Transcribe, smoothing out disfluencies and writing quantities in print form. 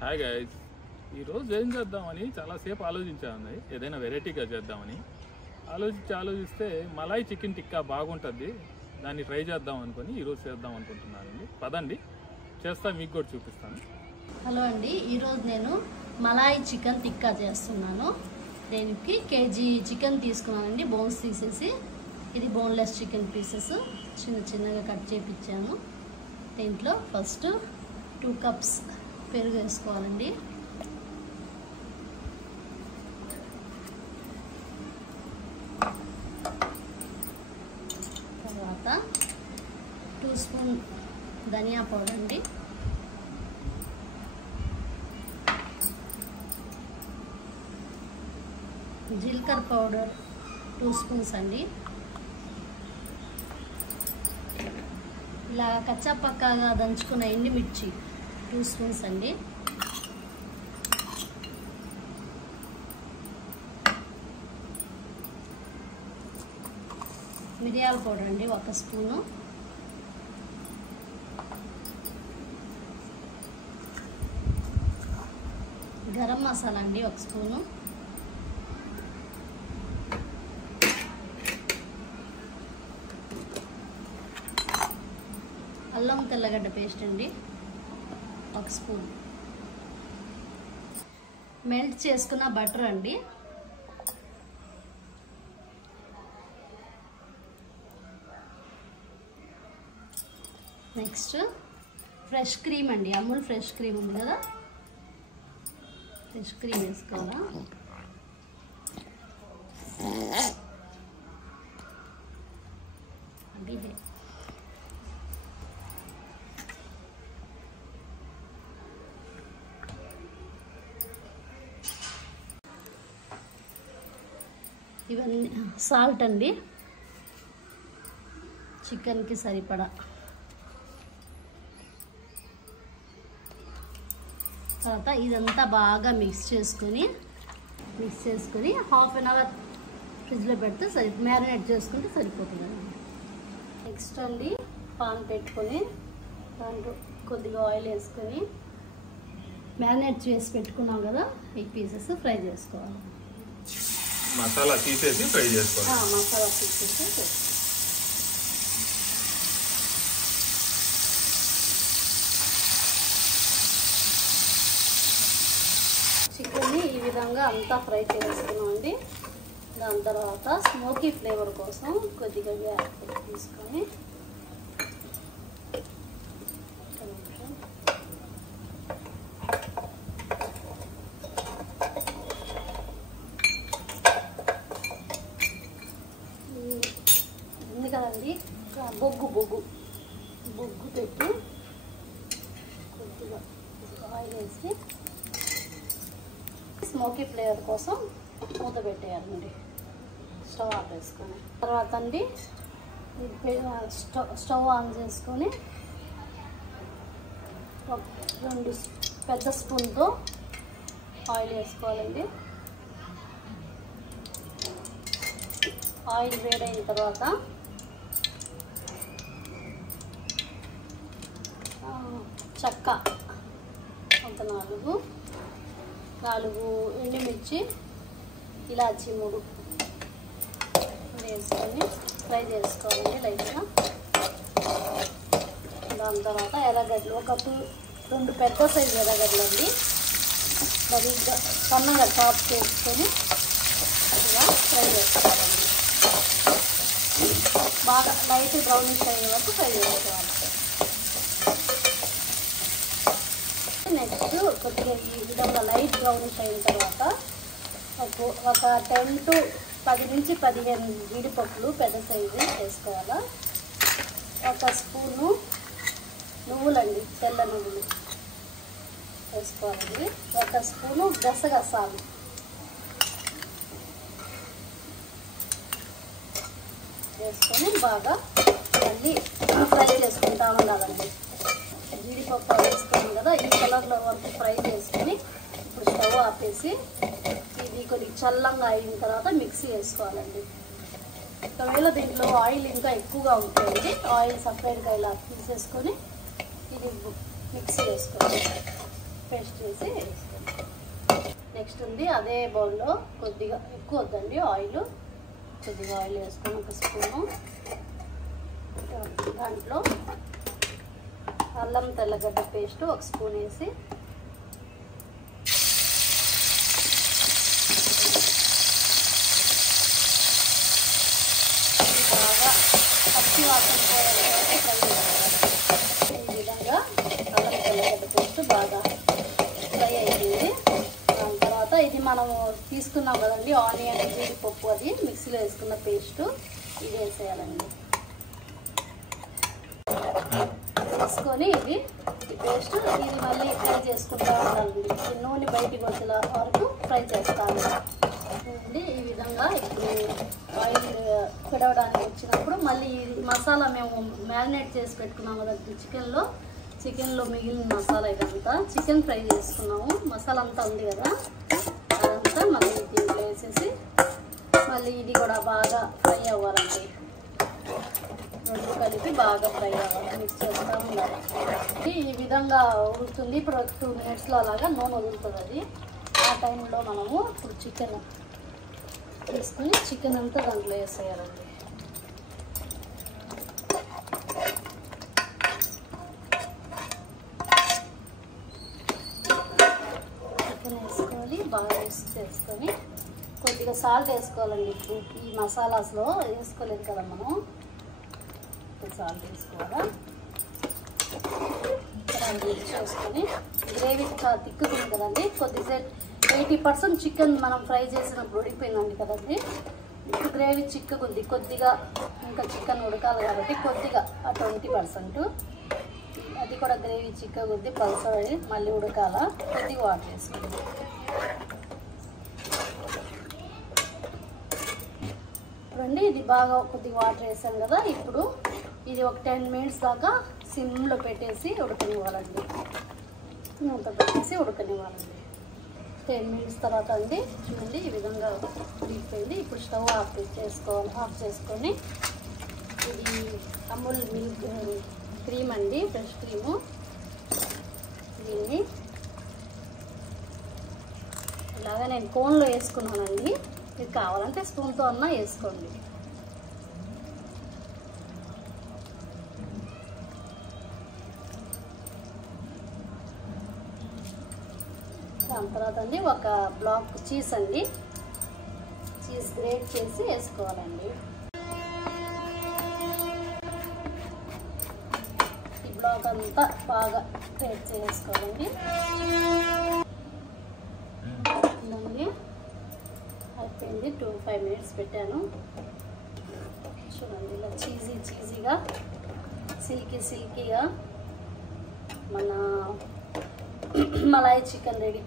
Hi guys, ఈరోజు ఏం చేద్దామని చాలాసేపు ఆలోచించాను. ఏదైనా వెరైటీగా చేద్దామని ఆలోచిస్తే మలాయ్ చికెన్ టిక్కా బాగుంటుంది, దాన్ని ట్రై చేద్దాం అనుకుని ఈరోజు చేద్దాం అనుకుంటున్నానండి. పదండి చేస్తా, మీకు కూడా చూపిస్తాను. హలో అండి, ఈరోజు నేను మలాయ్ చికెన్ టిక్కా చేస్తున్నాను. దీనికి కేజీ చికెన్ తీసుకున్నానండి, బోన్స్ తీసేసి. ఇది బోన్లెస్ చికెన్ పీసెస్ చిన్న చిన్నగా కట్ చేయించాను. దీంట్లో ఫస్ట్ 2 కప్స్ పెరుగు వేసుకోవాలండి. తర్వాత 2 స్పూన్ ధనియా పౌడర్ అండి. జీలకర్ర పౌడర్ 2 స్పూన్స్ అండి. ఇలా కచ్చా పక్కాగా దంచుకున్న ఎండుమిర్చి 2 స్పూన్స్ అండి. మిరియాల పౌడర్ అండి 1 స్పూను. గరం మసాలా అండి 1 స్పూను. అల్లం తెల్లగడ్డ పేస్ట్ అండి 1 స్పూన్. మెల్ట్ చేసుకున్న బటర్ అండి. నెక్స్ట్ ఫ్రెష్ క్రీమ్ అండి, అమూల్ ఫ్రెష్ క్రీమ్ ఉంది కదా, ఫ్రెష్ క్రీమ్ వేసుకోవాలా. ఇవన్నీ సాల్ట్ అండి, చికెన్కి సరిపడా. తర్వాత ఇదంతా బాగా మిక్స్ చేసుకొని ½ అన్ అవర్ ఫ్రిడ్జ్లో పెడితే మ్యారినేట్ చేసుకుంటే సరిపోతుందండి. నెక్స్ట్ అండి, పాన్ పెట్టుకొని దాంట్లో కొద్దిగా ఆయిల్ వేసుకొని మ్యారినేట్ చేసి పెట్టుకున్నాం కదా ఈ పీసెస్ ఫ్రై చేసుకోవాలి. మసాలా తీసేసి ఫ్రై చేసుకోవాలి. మసాలా తీసేసి చికెన్ని ఈ విధంగా అంతా ఫ్రై చేసుకున్నామండి. దాని తర్వాత స్మోకీ ఫ్లేవర్ కోసం కొద్దిగా యాపిల్ తీసుకొని ఉంది కదండి బొగ్గు పెట్టి కొద్దిగా ఆయిల్ వేసి స్మోకీ ఫ్లేవర్ కోసం మూత పెట్టేయాలండి. స్టవ్ ఆఫ్ వేసుకొని తర్వాత అండి స్టవ్ ఆన్ చేసుకొని 2 పెద్ద స్పూన్తో ఆయిల్ వేసుకోవాలండి. ఆయిల్ వేడైన తర్వాత చెక్క ఒక 4 ఎండుమిర్చి, ఇలాచి 3 వేసుకొని ఫ్రై చేసుకోవాలండి లైట్గా. దాని తర్వాత ఎర్రగడ్డలు 2 పెద్ద సైజు ఎర్రగడ్డలు అండి, బరీగా సన్నగా చాప్ చేసుకొని ఇలా ఫ్రై చేసుకోవాలండి. బాగా లైట్ బ్రౌనిష్ అయ్యే వరకు ఫ్రై చేసుకోవాలి. నెక్స్ట్ కొద్దిగా ఈ విధంగా లైట్ బ్రౌనిష్ అయిన తర్వాత ఒక 10 నుంచి 15 జీడిపప్పులు పెద్ద సైజు వేసుకోవాలా. 1 స్పూను నువ్వులండి, తెల్ల నువ్వులు వేసుకోవాలండి. 1 స్పూను గసగసాలు వేసుకొని బాగా మళ్ళీ ఫ్రై చేసుకుంటా ఉండాలండి. జీడిపప్పు వేసుకున్నాం కదా, ఈ కలర్లో వరకు ఫ్రై చేసుకొని ఇప్పుడు స్టవ్ ఆపేసి ఇది కొద్దిగా చల్లంగా అయిన తర్వాత మిక్సీ వేసుకోవాలండి. ఒకవేళ దీంట్లో ఆయిల్ ఇంకా ఎక్కువగా ఉంటుంది, ఆయిల్ సపరేట్గా ఇలా తీసేసుకొని ఇది మిక్సీ వేసుకోవాలి. పేస్ట్ చేసి వేసుకోండి. నెక్స్ట్ ఉంది అదే బౌల్లో కొద్దిగా ఎక్కువ వద్దండి ఆయిల్, కొద్దిగా ఆయిల్ వేసుకొని ఒక స్పూను. దాంట్లో అల్లం తెల్లగడ్డ పేస్ట్ ఒక స్పూన్ వేసి బాగా పచ్చి వాసన పోయేంత ఫ్రై చేసుకోవాలి. ఈ విధంగా అల్లం తెల్లగడ్డ పేస్ట్ బాగా ఫ్రై అయిపోయింది. దాని తర్వాత ఇది మనము తీసుకున్నాం కదండి ఆనియన్ జీడిపప్పు, అది మిక్సీలో వేసుకున్న పేస్ట్ ఇది వేసేయాలండి. వేసుకొని ఈ పేస్ట్ ఇది మళ్ళీ ఫ్రై చేసుకుంటూ ఉండాలండి. ఈ నూనె బయటికి వచ్చే వరకు ఫ్రై చేస్తాను అండి. ఈ విధంగా ఇప్పుడు ఆయిల్ పిడవడానికి వచ్చినప్పుడు మళ్ళీ ఈ మసాలా మేము మ్యారినేట్ చేసి పెట్టుకున్నాము కదండి చికెన్లో మిగిలిన మసాలా, ఇదంతా చికెన్ ఫ్రై చేసుకున్నాము మసాలా అంతా ఉంది కదా, అదంతా మళ్ళీ దీంట్లో వేసేసి మళ్ళీ ఇది కూడా బాగా ఫ్రై అవ్వాలండి. రెండు కలిపి బాగా ఫ్రై అవ్వాలి, మిక్స్ చేస్తూ ఉండాలి. ఈ విధంగా ఉడుకుతుంది. ఇప్పుడు 2 మినిట్స్లో అలాగా నూనె వదులుతుంది అది. ఆ టైంలో మనము ఇప్పుడు చికెన్ తీసుకుని చికెన్ అంతా దాంట్లో వేసేయాలండి. చికెన్ వేసుకోవాలి, బాగా మిక్స్ చేసుకొని కొద్దిగా సాల్ట్ వేసుకోవాలండి. ఇప్పుడు ఈ మసాలాస్లో వేసుకోలేదు కదా మనం, సాల్ట్ వేసుకోవాలా. మిక్స్ చేసుకొని గ్రేవీ తిక్కుతుంది కదండి, కొద్దిసేపు 80% చికెన్ మనం ఫ్రై చేసినప్పుడు ఉడికిపోయిందండి కదండి. ఇప్పుడు గ్రేవీ చిక్కకుంది, కొద్దిగా ఇంకా చికెన్ ఉడకాలి కాబట్టి కొద్దిగా 20%, అది కూడా గ్రేవీ చిక్కకుంది, పల్సర్ మళ్ళీ ఉడకాల, కొద్దిగా వాటర్ వేసుకోండి. చూడండి ఇది బాగా కొద్దిగా వాటర్ వేసాం కదా, ఇప్పుడు ఇది ఒక 10 మినిట్స్ దాకా సిమ్లో పెట్టేసి ఉడకనివ్వాలండి. మూత పెట్టేసి ఉడకనివ్వాలండి. 10 మినిట్స్ తర్వాత అండి చూడండి ఈ విధంగా ఉడికిపోయింది. ఇప్పుడు స్టవ్ ఆఫ్ చేసుకొని ఇది అమూల్ మిల్క్ క్రీమ్ అండి, ఫ్రెష్ క్రీము, దీన్ని ఇలాగా నేను కోన్లో వేసుకున్నానండి. ఇది కావాలంటే స్పూన్తో అన్నా వేసుకోండి. దాని తర్వాత అండి ఒక బ్లాక్ చీజ్ అండి, చీజ్ గ్రేట్ చేసి వేసుకోవాలండి. ఈ బ్లాక్ అంతా బాగా గ్రేట్ చేసుకోవాలండి. అయిపోయింది. 2-5 మినిట్స్ పెట్టాను. చూడండి ఇలా చీజీగా సిల్కీగా మన మలాయ్ చికెన్ రెడీ.